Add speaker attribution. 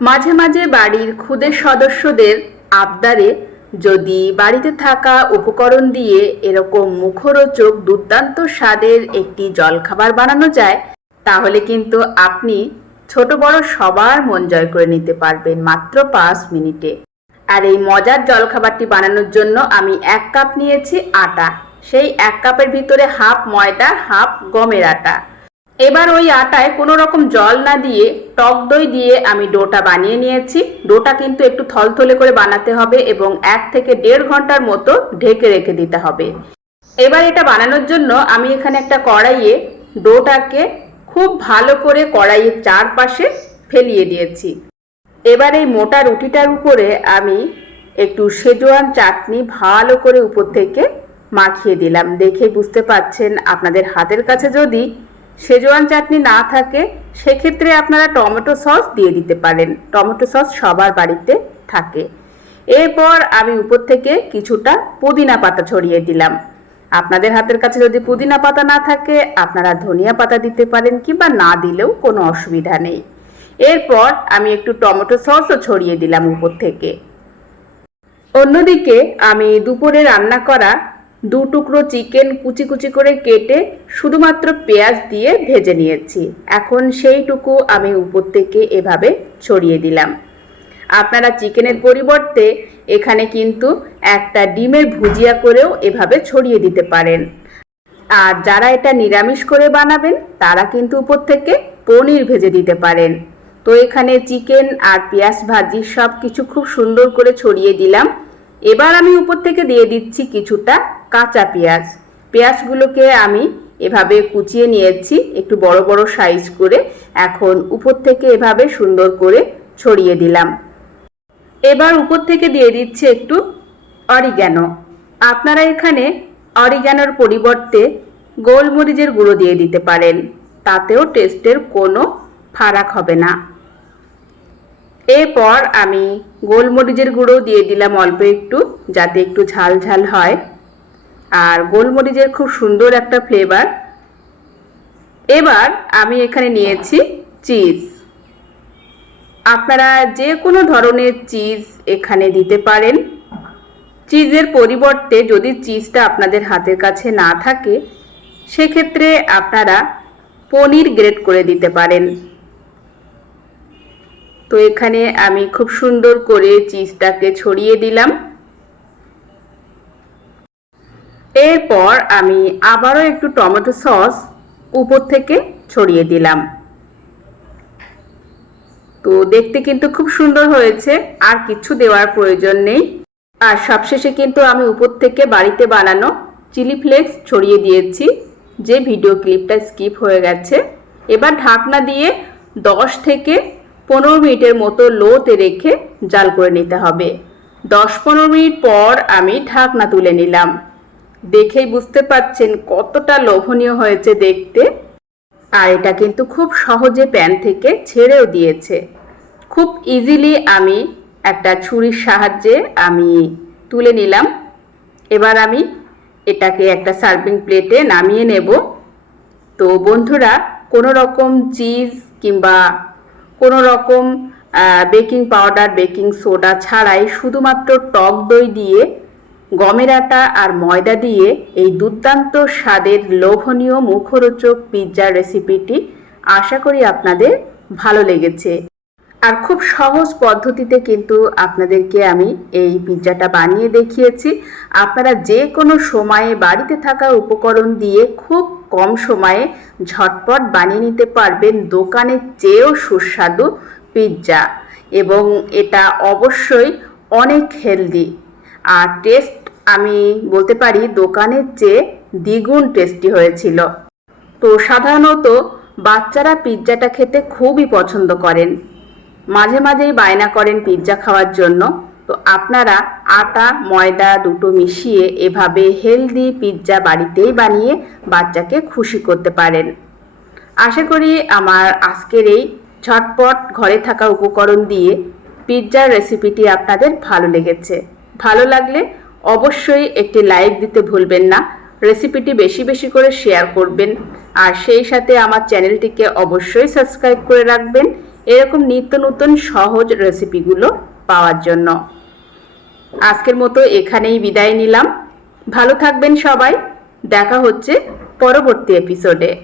Speaker 1: মাঝে মাঝে বাড়ির ক্ষুদে সদস্যদের আবদারে যদি বাড়িতে থাকা উপকরণ দিয়ে এরকম মুখরোচক দুর্দান্ত স্বাদের একটি জলখাবার বানানো যায়, তাহলে কিন্তু আপনি ছোট বড় সবার মন জয় করে নিতে পারবেন মাত্র পাঁচ মিনিটে। আর এই মজার জলখাবারটি বানানোর জন্য আমি এক কাপ নিয়েছি আটা। সেই এক কাপের ভিতরে হাফ ময়দা, হাফ গমের আটা। এবার ওই আটায় কোনো রকম জল না দিয়ে, টক দই দিয়ে আমি ডোটা বানিয়ে নিয়েছি। ডোটা কিন্তু একটু থলথলে করে বানাতে হবে এবং এক থেকে দেড় ঘণ্টার মতো ঢেকে রেখে দিতে হবে। এবার এটা বানানোর জন্য আমি এখানে একটা কড়াইয়ে ডোটাকে খুব ভালো করে কড়াইয়ের চারপাশে ফেলিয়ে দিয়েছি। এবার এই মোটা রুটিটার উপরে আমি একটু সেজোয়ান চাটনি ভালো করে উপর থেকে মাখিয়ে দিলাম। দেখে বুঝতে পাচ্ছেন আপনাদের হাতের কাছে যদি সেজোয়ান চাটনি না থাকে, সেক্ষেত্রে আপনারা টমেটো সস দিয়ে দিতে পারেন। টমেটো সস সবার বাড়িতে থাকে। এরপর আমি উপর থেকে কিছুটা পুদিনা পাতা ছড়িয়ে দিলাম। আপনাদের হাতের কাছে যদি পুদিনা পাতা না থাকে, আপনারা ধনিয়া পাতা দিতে পারেন কিংবা না দিলেও কোনো অসুবিধা নেই। এরপর আমি একটু টমেটো সসও ছড়িয়ে দিলাম উপর থেকে। অন্যদিকে আমি দুপুরে রান্না করা দু টুকরো চিকেন কুচি কুচি করে কেটে শুধুমাত্র পেঁয়াজ দিয়ে ভেজে নিয়েছি। এখন সেইটুকু আমি উপর থেকে এভাবে ছড়িয়ে দিলাম। আপনারা চিকেনের পরিবর্তে এখানে কিন্তু একটা ডিমের ভুজিয়া করেও এভাবে ছড়িয়ে দিতে পারেন। আর যারা এটা নিরামিষ করে বানাবেন, তারা কিন্তু উপর থেকে পনির ভেজে দিতে পারেন। তো এখানে চিকেন আর পেঁয়াজ ভাজি সব কিছু খুব সুন্দর করে ছড়িয়ে দিলাম। এবার আমি উপর থেকে দিয়ে দিচ্ছি কিছুটা কাঁচা পেঁয়াজ। পেঁয়াজগুলোকে আমি এভাবে কুচিয়ে নিয়েছি, একটু বড় বড় সাইজ করে। এখন উপর থেকে এভাবে সুন্দর করে ছড়িয়ে দিলাম। এবার উপর থেকে দিয়ে দিচ্ছে একটু অরিগ্যানো আপনারা এখানে অরিগ্যানোর পরিবর্তে গোলমরিচের গুঁড়ো দিয়ে দিতে পারেন। তাতেও টেস্টের কোনো ফারাক হবে না। এরপর আমি গোলমরিচের গুঁড়ো দিয়ে দিলাম অল্প একটু, যাতে একটু ঝাল ঝাল হয়। আর গোলমরিচের খুব সুন্দর একটা ফ্লেভার এবার আমি এখানে নিয়েছি চিজ আপনারা যে কোনো ধরনের চিজ এখানে দিতে পারেন। চিজের পরিবর্তে যদি চিজটা আপনাদের হাতের কাছে না থাকে, সেক্ষেত্রে আপনারা পনির গ্রেট করে দিতে পারেন। তো এখানে আমি খুব সুন্দর করে চিজটাকে ছড়িয়ে দিলাম। এরপর আমি আবারও একটু টমেটো সস উপর থেকে ছড়িয়ে দিলাম। তো দেখতে কিন্তু খুব সুন্দর হয়েছে, আর কিছু দেওয়ার প্রয়োজন নেই। আর সবশেষে কিন্তু আমি উপর থেকে বাড়িতে বানানো চিলি ফ্লেক্স ছড়িয়ে দিয়েছি, যে ভিডিও ক্লিপটা স্কিপ হয়ে গেছে। এবার ঢাকনা দিয়ে দশ থেকে পনেরো মিনিটের মতো লোতে রেখে জাল করে নিতে হবে। দশ পনেরো মিনিট পর আমি ঢাকনা তুলে নিলাম। দেখেই বুঝতে পাচ্ছেন কতটা লোভনীয় হয়েছে দেখতে। আর এটা কিন্তু খুব সহজে প্যান থেকে ছেড়েও দিয়েছে। খুব ইজিলি আমি একটা ছুরির সাহায্যে আমি তুলে নিলাম। এবার আমি এটাকে একটা সার্ভিং প্লেটে নামিয়ে নেব। তো বন্ধুরা কোনো রকম চিজ কিংবা কোনো রকম বেকিং পাউডার বেকিং সোডা ছাড়াই শুধুমাত্র টক দই দিয়ে গমের আটা আর ময়দা দিয়ে এই দুর্দান্ত স্বাদের লোভনীয় মুখরোচক পিৎজার রেসিপিটি আশা করি আপনাদের ভালো লেগেছে। আর খুব সহজ পদ্ধতিতে কিন্তু আপনাদেরকে আমি এই পিৎজাটা বানিয়ে দেখিয়েছি। আপনারা যে কোনো সময়ে বাড়িতে থাকা উপকরণ দিয়ে খুব কম সময়ে ঝটপট বানিয়ে নিতে পারবেন দোকানের চেয়েও সুস্বাদু পিৎজা। এবং এটা অবশ্যই অনেক হেলদি আর টেস্ট আমি বলতে পারি দোকানের চেয়ে দ্বিগুণ টেস্টি হয়েছিল। তো সাধারণত বাচ্চারা পিৎজাটা খেতে খুবই পছন্দ করেন। মাঝে মাঝেই বায়না করেন পিৎজা খাওয়ার জন্য। তো আপনারা আটা, ময়দা দুটো মিশিয়ে এভাবে হেলদি পিৎজা বাড়িতেই বানিয়ে বাচ্চাকে খুশি করতে পারেন। আশা করি আমার আজকের এই ঝটপট ঘরে থাকা উপকরণ দিয়ে পিৎজার রেসিপিটি আপনাদের ভালো লেগেছে। ভালো লাগলে অবশ্যই একটি লাইক দিতে ভুলবেন না। রেসিপিটি বেশি বেশি করে শেয়ার করবেন। আর সেই সাথে আমার চ্যানেলটিকে অবশ্যই সাবস্ক্রাইব করে রাখবেন। এরকম নিত্য নতুন সহজ রেসিপিগুলো পাওয়ার জন্য। আজকের মতো এখানেই বিদায় নিলাম। ভালো থাকবেন সবাই। দেখা হচ্ছে পরবর্তী এপিসোডে